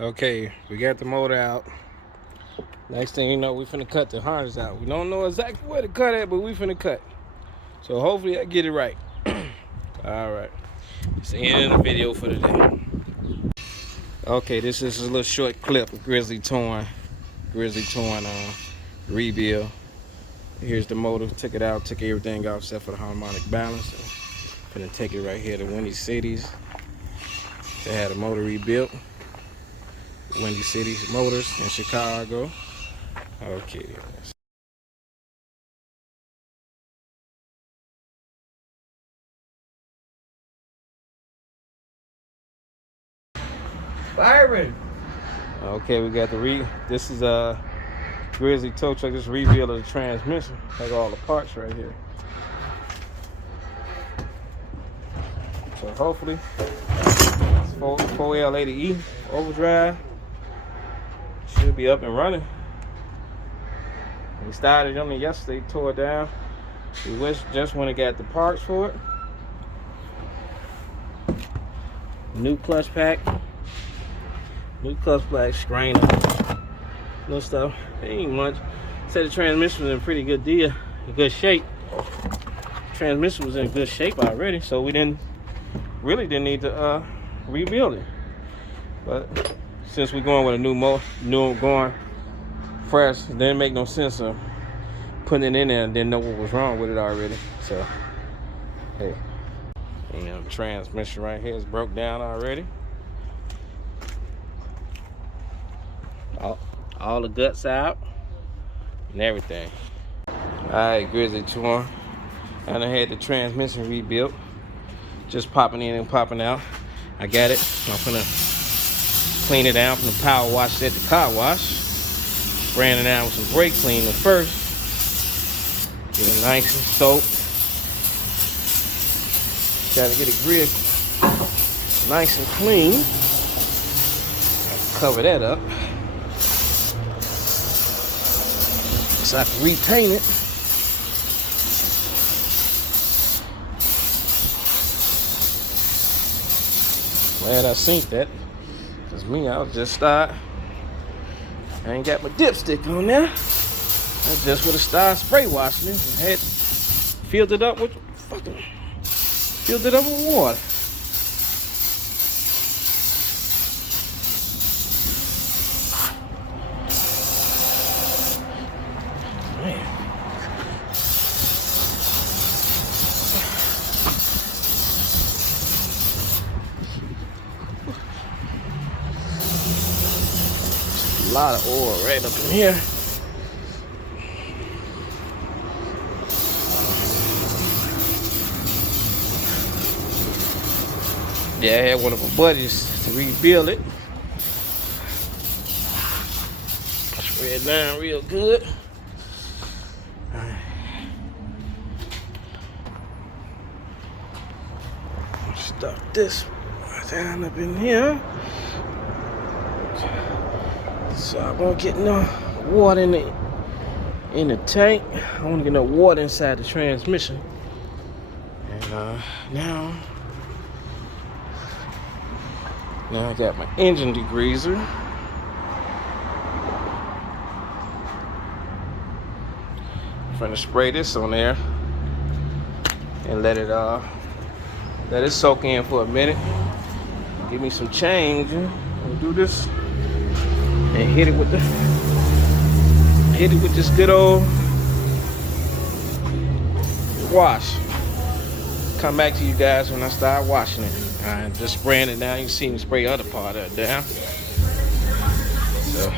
Okay, we got the motor out. Next thing you know, we finna cut the harness out. We don't know exactly where to cut at, but we finna cut. So hopefully I get it right. All right, it's the end of the video for today. Okay, this is a little short clip of Grizzly Towing rebuild. Here's the motor. Took it out, took everything out except for the harmonic balancer. Finna take it right here to Windy Cities. They had a motor rebuilt. Windy City Motors in Chicago. Okay. Byron. Okay, we got this is a Grizzly tow truck. This rebuild of the transmission. Has all the parts right here. So hopefully, it's 4L80E overdrive should be up and running. We started on it yesterday, tore it down. We just went and got the parts for it. New clutch pack, strainer, little stuff. Ain't much. Said the transmission was in pretty good good shape. Transmission was in good shape already, so we really didn't need to rebuild it. But since we're going with a going fresh, it didn't make no sense of putting it in there and didn't know what was wrong with it already. So hey, the transmission right here is broke down already. All the guts out and everything. Alright, Grizzly Towing. I done had the transmission rebuilt. Just popping in and popping out. I got it. I'm gonna clean it down from the power wash at the car wash. Spraying it down with some brake cleaner first. Get it nice and soaked. Gotta get it real nice and clean. Cover that up so I can repaint it. Glad I synced that. Cause me, I was just I ain't got my dipstick on there. I just would have started spray washing it and had filled it up with water. Man. A lot of oil right up in here. Yeah, I had one of my buddies to rebuild it. Spray it down real good. Stuff this down up in here. So I won't get no water in the tank. I want to get no water inside the transmission. And now I got my engine degreaser. I'm gonna spray this on there and let it soak in for a minute. Give me some change and do this and hit it with this good old wash. Come back to you guys when I start washing it. Alright, just spraying it down. You can see me spray the other part of it down. So